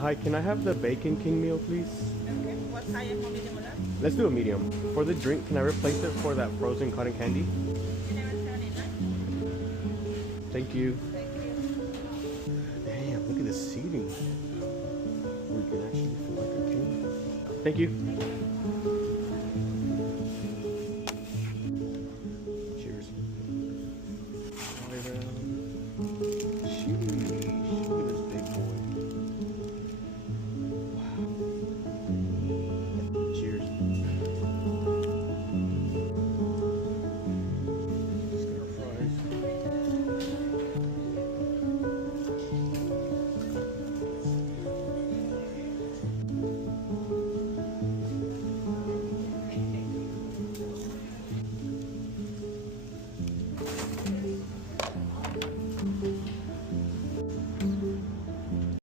Hi, can I have the Bacon King meal, please? Okay. What size mo medium mo lang? Let's do a medium. For the drink, can I replace it for that frozen cotton candy? 11.79. Thank you. Thank you. Damn, look at the seating. We can actually feel like a king. Thank you.